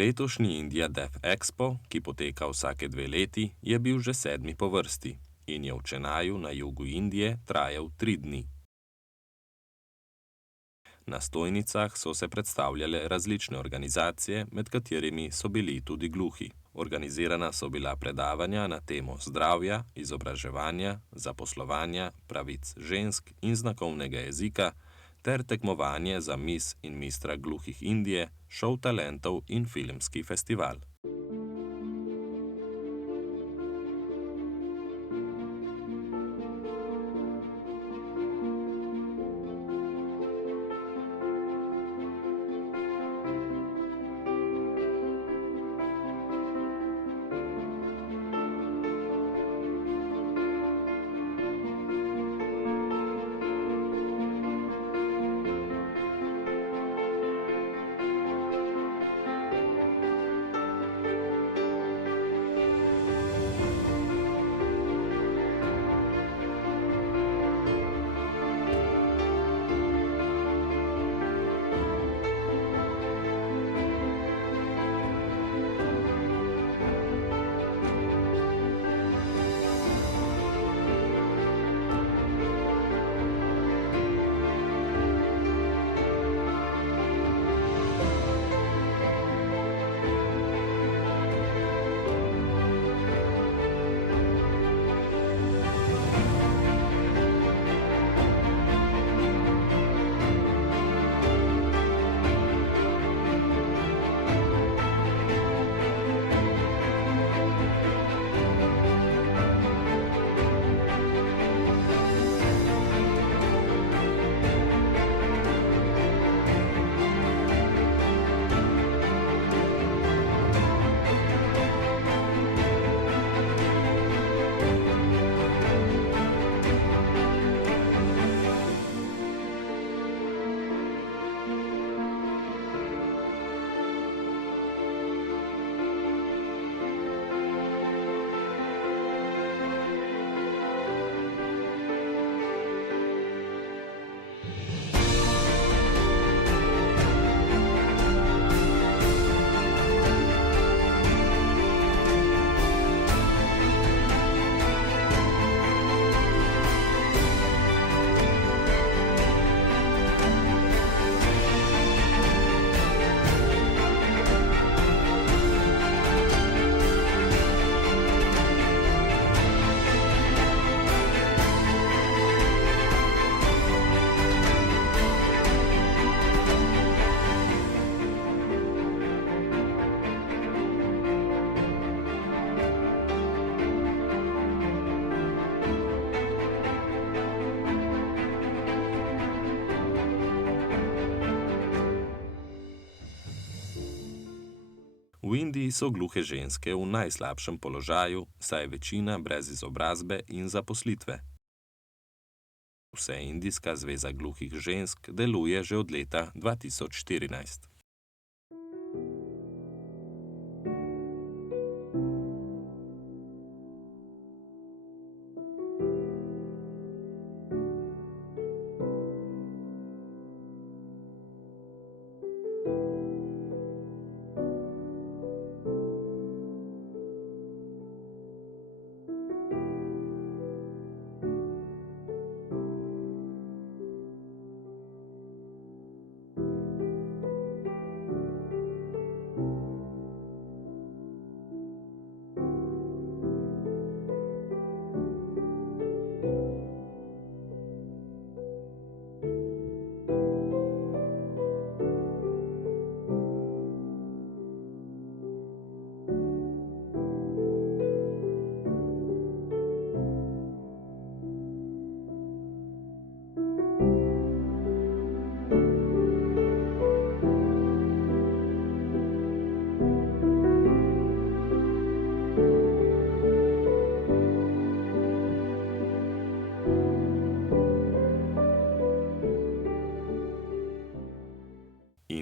Letošnji India Deaf Expo, ki poteka vsake 2 leti, je bil že 7. po vrsti in je v Chennaiu na jugu Indije trajal 3 dni. Na stojnicah so se predstavljale različne organizacije, med katerimi so bili tudi gluhi. Organizirana so bila predavanja na temo zdravja, izobraževanja, zaposlovanja, pravic žensk in znakovnega jezika ter tekmovanje za Miss in Mistra gluhih Indije, šov talentov in filmski festival. V Indiji so gluhe ženske v najslabšem položaju, saj je večina brez izobrazbe in zaposlitve. Vseindijska zveza gluhih žensk deluje že od leta 2014.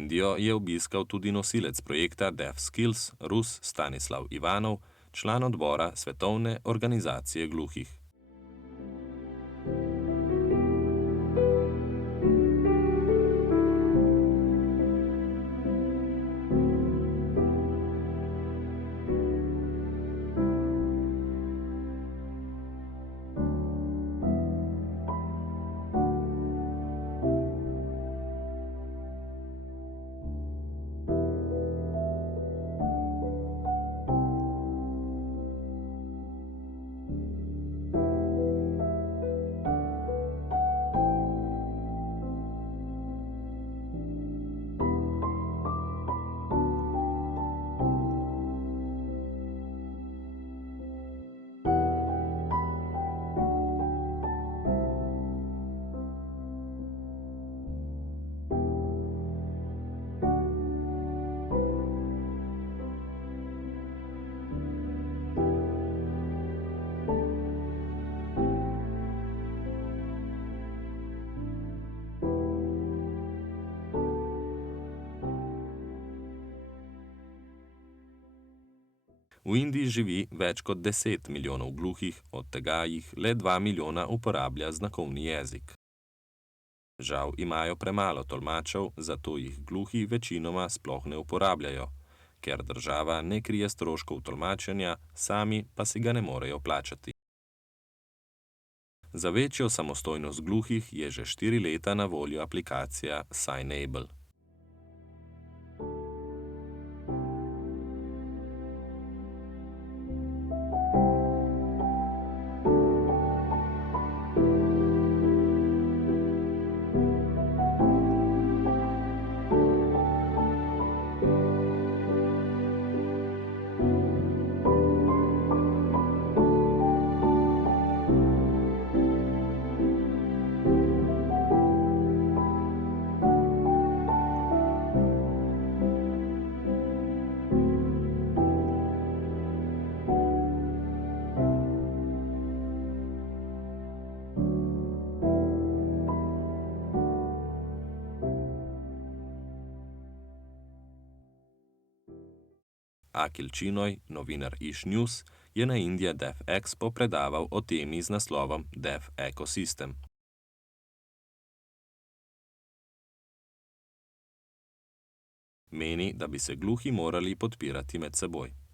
Indijo je obiskal tudi nosilec projekta Deaf Skills, Rus Stanislav Ivanov, član odbora Svetovne organizacije gluhih. V Indiji živi več kot 10 milijonov gluhih, od tega jih le 2 milijona uporablja znakovni jezik. Žal imajo premalo tolmačev, zato jih gluhi večinoma sploh ne uporabljajo, ker država ne krije stroškov tolmačenja, sami pa si ga ne morejo plačati. Za večjo samostojnost gluhih je že 4 leta na voljo aplikacija Signable. Akil Činoj, novinar News, je na India Deaf Expo predaval o temi z naslovom Deaf Ecosystem. Meni, da bi se gluhi morali podpirati med seboj.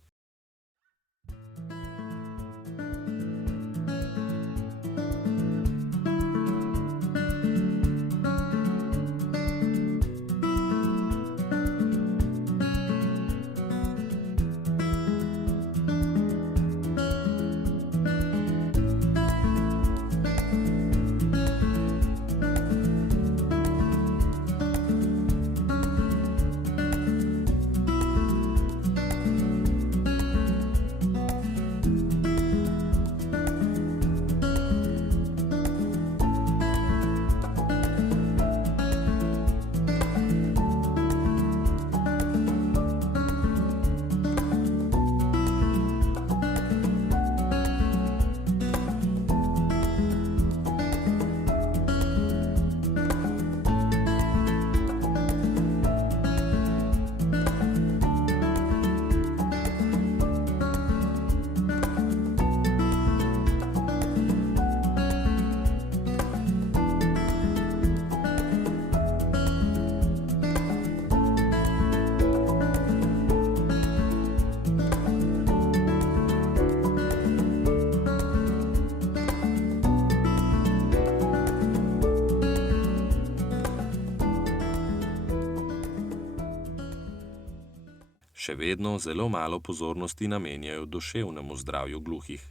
Še vedno zelo malo pozornosti namenjajo duševnemu zdravju gluhih.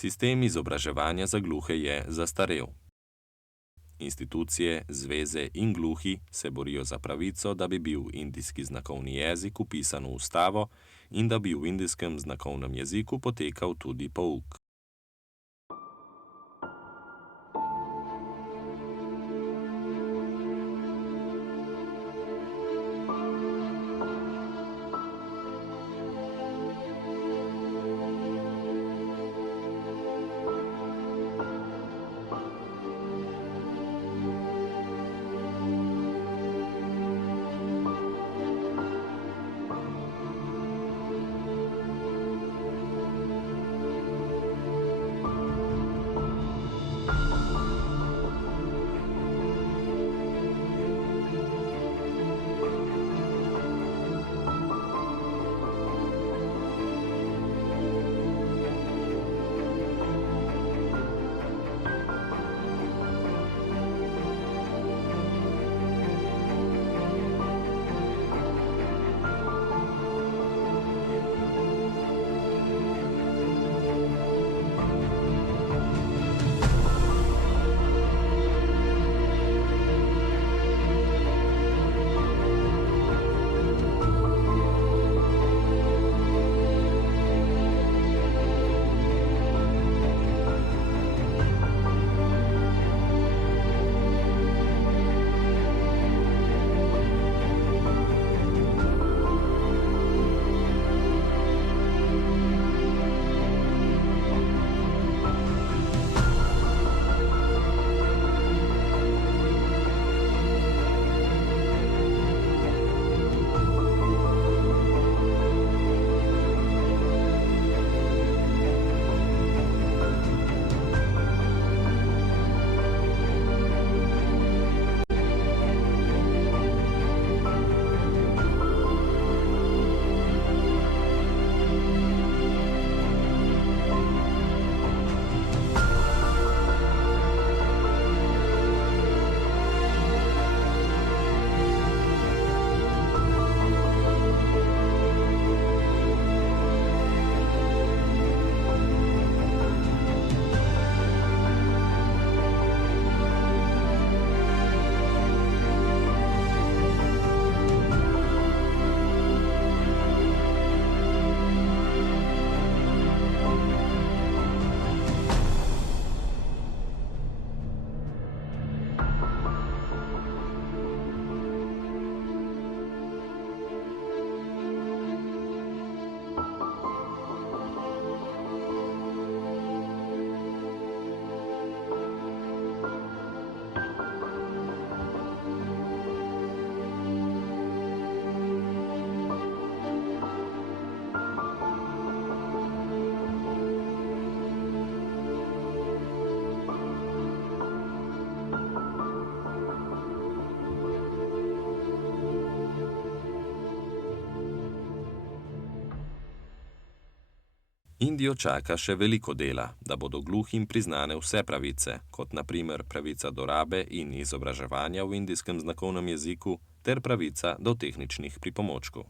Sistem izobraževanja za gluhe je zastarel. Institucije, zveze in gluhi se borijo za pravico, da bi bil indijski znakovni jezik vpisan v ustavo in da bi v indijskem znakovnem jeziku potekal tudi pouk. Indijo čaka še veliko dela, da bodo gluhim priznane vse pravice, kot na primer pravica do rabe in izobraževanja v indijskem znakovnem jeziku ter pravica do tehničnih pripomočkov.